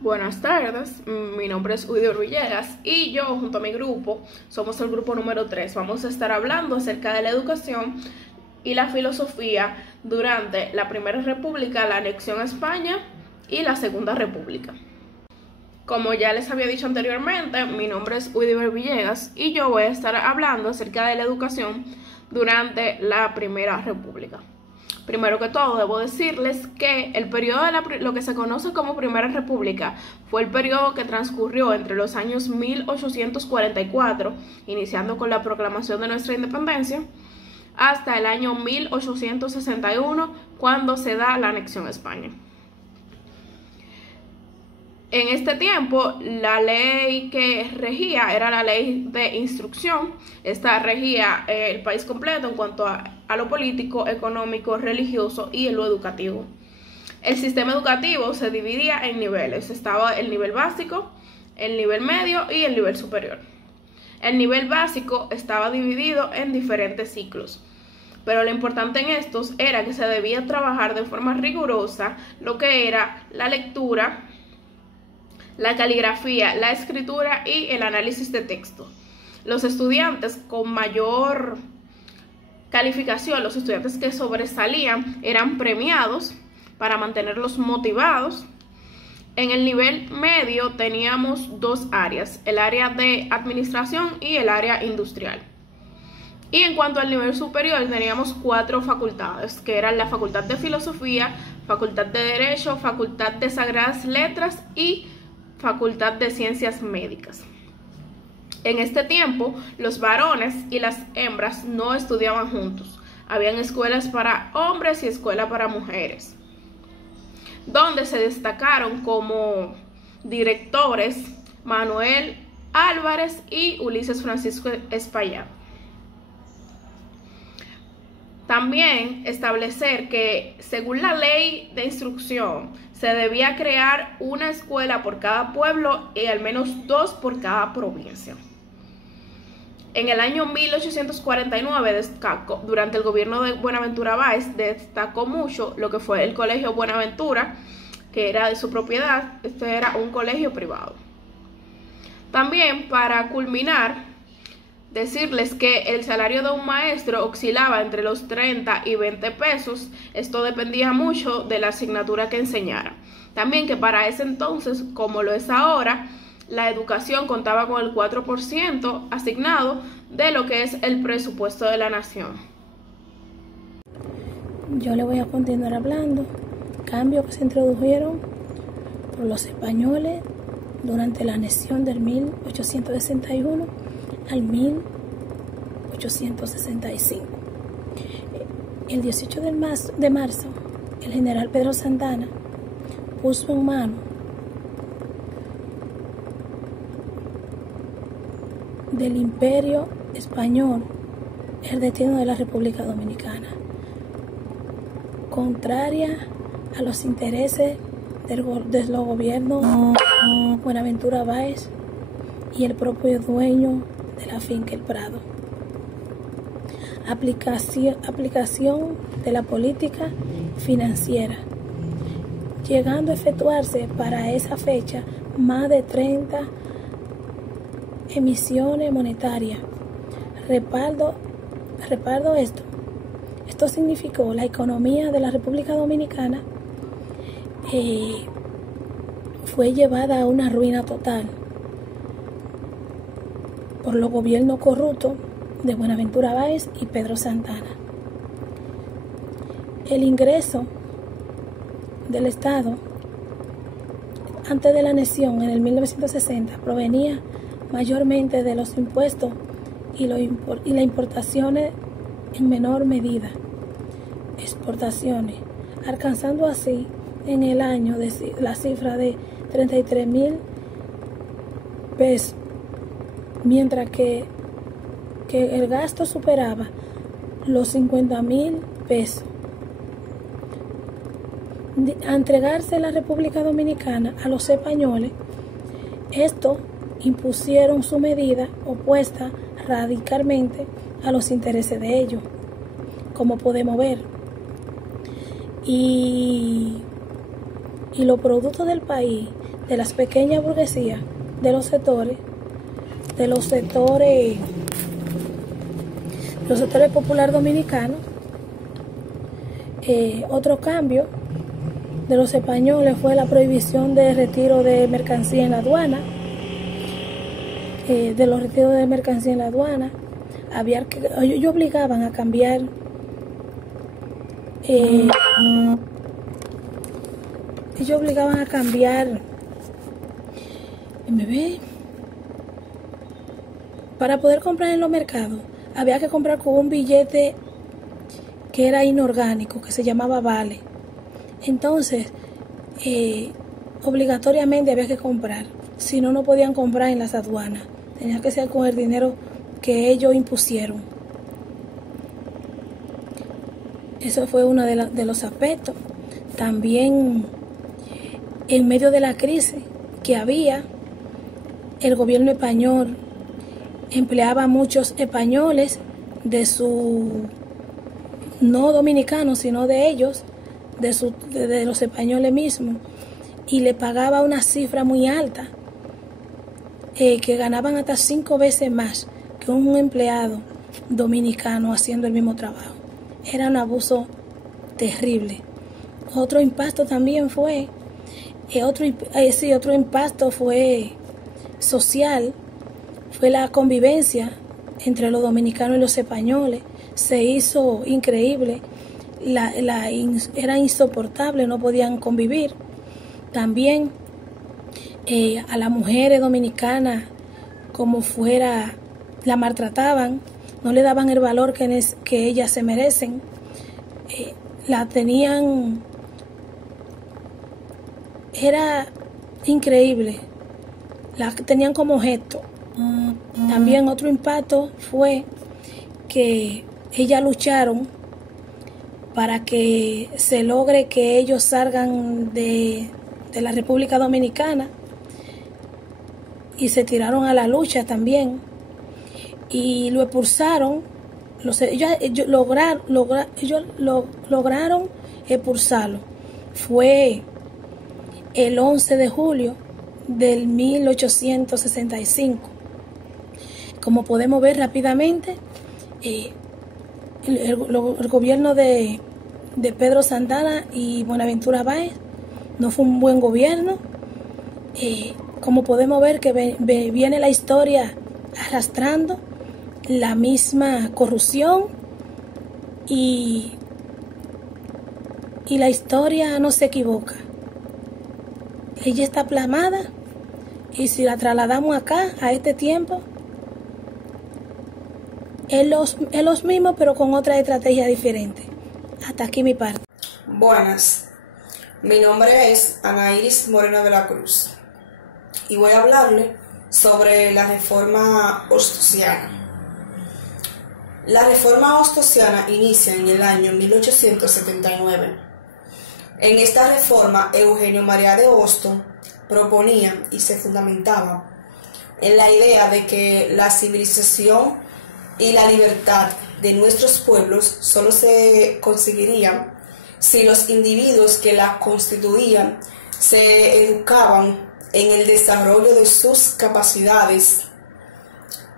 Buenas tardes, mi nombre es Udior Villegas y yo junto a mi grupo somos el grupo número 3. Vamos a estar hablando acerca de la educación y la filosofía durante la Primera República, la anexión a España y la Segunda República. Como ya les había dicho anteriormente, mi nombre es Udior Villegas y yo voy a estar hablando acerca de la educación durante la Primera República. Primero que todo, debo decirles que el periodo de lo que se conoce como Primera República fue el periodo que transcurrió entre los años 1844, iniciando con la proclamación de nuestra independencia, hasta el año 1861, cuando se da la anexión a España. En este tiempo, la ley que regía era la ley de instrucción. Esta regía el país completo en cuanto a lo político, económico, religioso y en lo educativo. El sistema educativo se dividía en niveles. Estaba el nivel básico, el nivel medio y el nivel superior. El nivel básico estaba dividido en diferentes ciclos, pero lo importante en estos era que se debía trabajar de forma rigurosa lo que era la lectura, la caligrafía, la escritura y el análisis de texto. Los estudiantes con mayor calificación, los estudiantes que sobresalían, eran premiados para mantenerlos motivados. En el nivel medio teníamos dos áreas, el área de administración y el área industrial. Y en cuanto al nivel superior teníamos 4 facultades, que eran la Facultad de Filosofía, Facultad de Derecho, Facultad de Sagradas Letras y Facultad de Ciencias Médicas. En este tiempo, los varones y las hembras no estudiaban juntos. Habían escuelas para hombres y escuelas para mujeres, donde se destacaron como directores Manuel Álvarez y Ulises Francisco Espaillat. También establecer que, según la ley de instrucción, se debía crear una escuela por cada pueblo y al menos 2 por cada provincia. En el año 1849, durante el gobierno de Buenaventura Báez, destacó mucho lo que fue el Colegio Buenaventura, que era de su propiedad. Este era un colegio privado. También, para culminar, decirles que el salario de un maestro oscilaba entre los 30 y 20 pesos. Esto dependía mucho de la asignatura que enseñara. También que para ese entonces, como lo es ahora, la educación contaba con el 4% asignado de lo que es el presupuesto de la nación. Yo le voy a continuar hablando cambios que se introdujeron por los españoles durante la anexión del 1861 al 1865. El 18 de marzo, el general Pedro Santana puso en mano del Imperio Español el destino de la República Dominicana, contraria a los intereses de los gobiernos Buenaventura Báez y el propio dueño de la finca El Prado. Aplicación de la política financiera, llegando a efectuarse para esa fecha más de 30 emisiones monetarias. Respaldo esto significó la economía de la República Dominicana fue llevada a una ruina total por los gobiernos corruptos de Buenaventura Báez y Pedro Santana. El ingreso del Estado antes de la anexión en el 1960 provenía mayormente de los impuestos y las importaciones en menor medida, exportaciones, alcanzando así en el año la cifra de 33,000 pesos, mientras que el gasto superaba los 50,000 pesos. A entregarse la República Dominicana a los españoles, estos impusieron su medida opuesta radicalmente a los intereses de ellos, como podemos ver. Y los productos del país de las pequeñas burguesías, de los sectores popular dominicanos. Otro cambio de los españoles fue la prohibición de retiro de mercancía en la aduana. De los retiros de mercancía en la aduana, ellos obligaban a cambiar para poder comprar en los mercados. Había que comprar con un billete que era inorgánico, que se llamaba vale. Entonces, obligatoriamente había que comprar, si no, no podían comprar en las aduanas. Tenía que ser con el dinero que ellos impusieron. Eso fue uno de los aspectos. También, en medio de la crisis que había, el gobierno español empleaba a muchos españoles no dominicanos, sino de ellos, de los españoles mismos, y le pagaba una cifra muy alta, que ganaban hasta 5 veces más que un empleado dominicano haciendo el mismo trabajo. Era un abuso terrible. Otro impacto también fue, otro impacto fue social, fue la convivencia entre los dominicanos y los españoles. Se hizo increíble, era insoportable, no podían convivir. También a las mujeres dominicanas, como fuera, la maltrataban, no le daban el valor que ellas se merecen. La tenían, era increíble, la tenían como objeto. También otro impacto fue que ellas lucharon para que se logre que ellos salgan de la República Dominicana, y se tiraron a la lucha también y lo expulsaron. Ellos lograron expulsarlo. Fue el 11 de julio del 1865. Como podemos ver rápidamente, el gobierno de Pedro Santana y Buenaventura Báez no fue un buen gobierno. Como podemos ver que viene la historia arrastrando la misma corrupción, y la historia no se equivoca. Ella está plasmada, y si la trasladamos acá, a este tiempo, es los mismos, pero con otra estrategia diferente. Hasta aquí mi parte. Buenas, mi nombre es Ana Iris Moreno de la Cruz y voy a hablarle sobre la reforma ostosiana. La reforma ostosiana inicia en el año 1879. En esta reforma, Eugenio María de Hostos proponía y se fundamentaba en la idea de que la civilización y la libertad de nuestros pueblos solo se conseguirían si los individuos que la constituían se educaban en el desarrollo de sus capacidades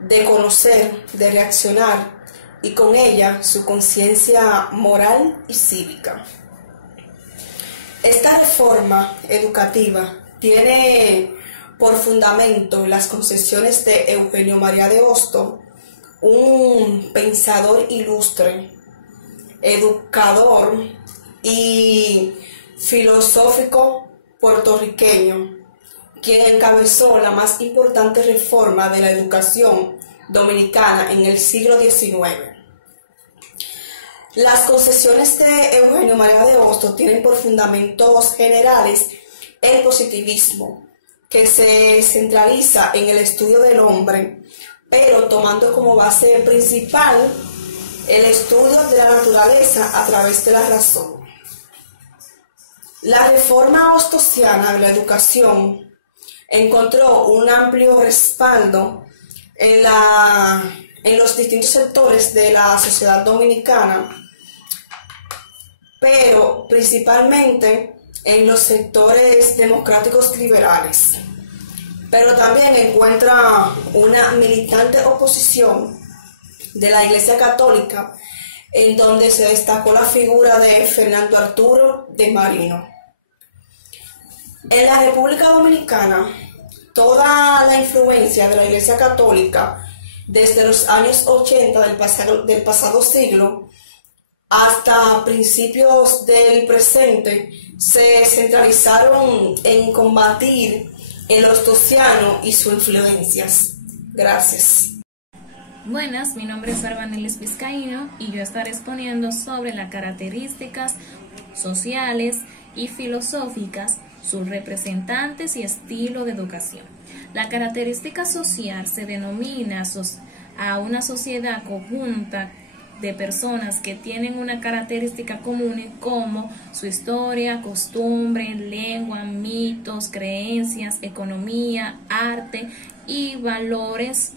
de conocer, de reaccionar, y con ella su conciencia moral y cívica. Esta reforma educativa tiene por fundamento las concepciones de Eugenio María de Hostos, un pensador ilustre, educador y filosófico puertorriqueño, quien encabezó la más importante reforma de la educación dominicana en el siglo XIX. Las concepciones de Eugenio María de Hostos tienen por fundamentos generales el positivismo, que se centraliza en el estudio del hombre, pero tomando como base principal el estudio de la naturaleza a través de la razón. La reforma hostosiana de la educación encontró un amplio respaldo en los distintos sectores de la sociedad dominicana, pero principalmente en los sectores democráticos liberales, pero también encuentra una militante oposición de la Iglesia Católica, en donde se destacó la figura de Fernando Arturo de Marino. En la República Dominicana, toda la influencia de la Iglesia Católica desde los años 80 del pasado siglo hasta principios del presente se centralizaron en combatir el ostosiano y sus influencias. Gracias. Buenas, mi nombre es Barbanelis Vizcaíno y yo estaré exponiendo sobre las características sociales y filosóficas, sus representantes y estilo de educación. La característica social se denomina a una sociedad conjunta de personas que tienen una característica común como su historia, costumbre, lengua, mitos, creencias, economía, arte y valores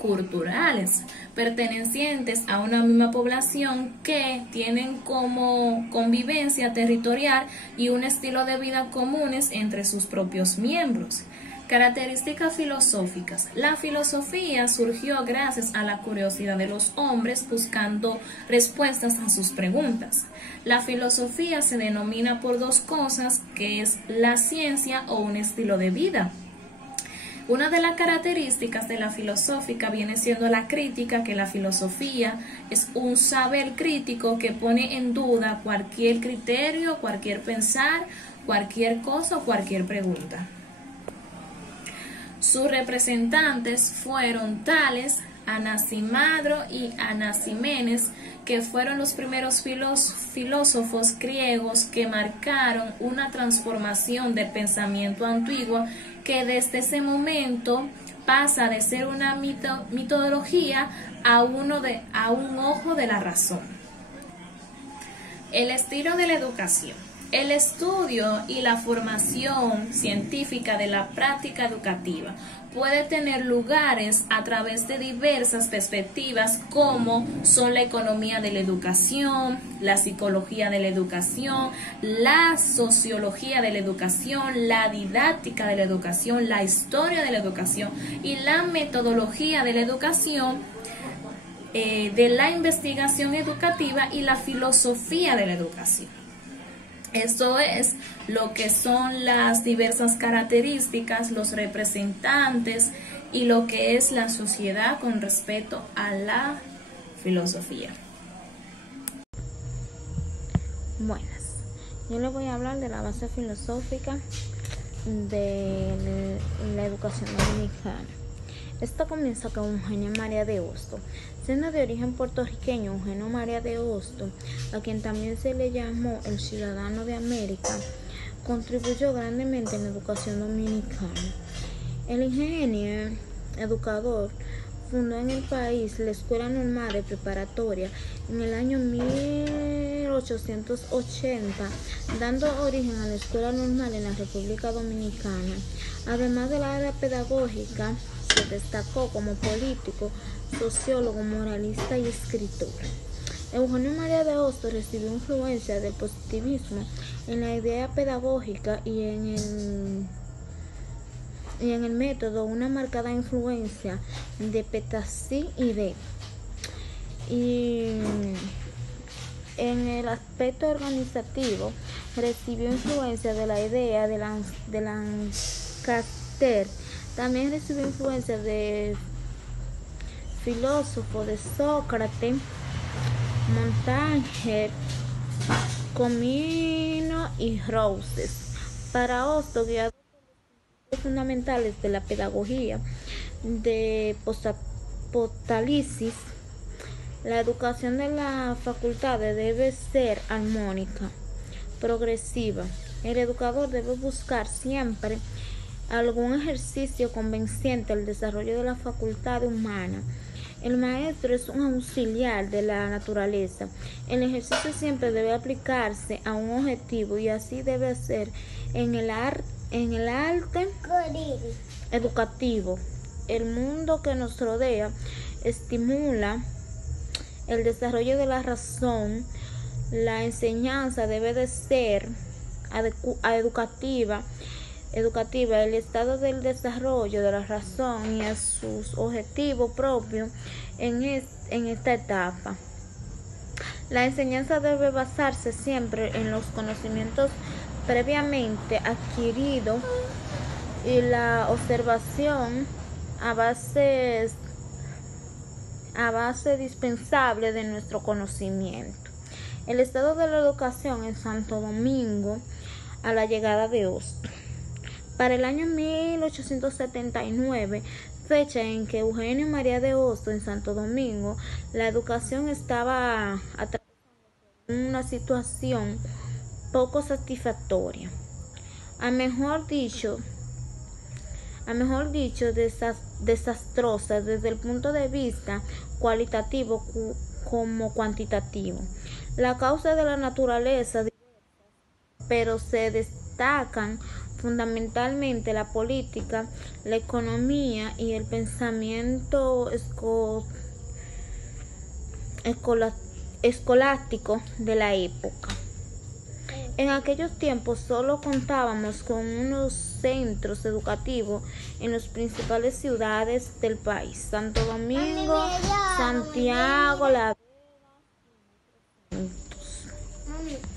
culturales pertenecientes a una misma población que tienen como convivencia territorial y un estilo de vida comunes entre sus propios miembros. Características filosóficas. La filosofía surgió gracias a la curiosidad de los hombres buscando respuestas a sus preguntas. La filosofía se denomina por dos cosas, que es la ciencia o un estilo de vida. Una de las características de la filosófica viene siendo la crítica, que la filosofía es un saber crítico que pone en duda cualquier criterio, cualquier pensar, cualquier cosa o cualquier pregunta. Sus representantes fueron Tales, Anaximandro y Anaxímenes, que fueron los primeros filósofos griegos que marcaron una transformación del pensamiento antiguo que desde ese momento pasa de ser una mitología a un ojo de la razón. El estilo de la educación. El estudio y la formación científica de la práctica educativa puede tener lugares a través de diversas perspectivas como son la economía de la educación, la psicología de la educación, la sociología de la educación, la didáctica de la educación, la historia de la educación y la metodología de la educación, de la investigación educativa y la filosofía de la educación. Esto es lo que son las diversas características, los representantes y lo que es la sociedad con respecto a la filosofía. Buenas, yo les voy a hablar de la base filosófica de la educación dominicana. Esto comienza con Eugenio María de Hostos. Siendo de origen puertorriqueño, Eugenio María de Hostos, a quien también se le llamó el ciudadano de América, contribuyó grandemente en la educación dominicana. El ingeniero educador fundó en el país la Escuela Normal de Preparatoria en el año 1880, dando origen a la Escuela Normal en la República Dominicana. Además de la área pedagógica, se destacó como político, sociólogo, moralista y escritor. Eugenio María de Hostos recibió influencia del positivismo en la idea pedagógica y en el método, una marcada influencia de Petassi y en el aspecto organizativo recibió influencia de la idea de Lancaster. También recibió influencia de filósofos de Sócrates, Montaigne, Comino y Rouses. Para Hostos, guiado por los fundamentales de la pedagogía de Postálisis, la educación de las facultades debe ser armónica, progresiva. El educador debe buscar siempre algún ejercicio convincente al desarrollo de la facultad humana. El maestro es un auxiliar de la naturaleza. El ejercicio siempre debe aplicarse a un objetivo y así debe ser en el arte educativo. El mundo que nos rodea estimula el desarrollo de la razón. La enseñanza debe de ser educativa, el estado del desarrollo de la razón y a sus objetivos propios en esta etapa. La enseñanza debe basarse siempre en los conocimientos previamente adquiridos y la observación a base dispensable de nuestro conocimiento. El estado de la educación en Santo Domingo a la llegada de Hostos. Para el año 1879, fecha en que Eugenio María de Hostos en Santo Domingo, la educación estaba atravesando una situación poco satisfactoria. A mejor dicho, desastrosa desde el punto de vista cualitativo como cuantitativo. La causa de la naturaleza, pero se destacan fundamentalmente la política, la economía y el pensamiento escolástico de la época. En aquellos tiempos solo contábamos con unos centros educativos en las principales ciudades del país: Santo Domingo, Santiago, La Vega.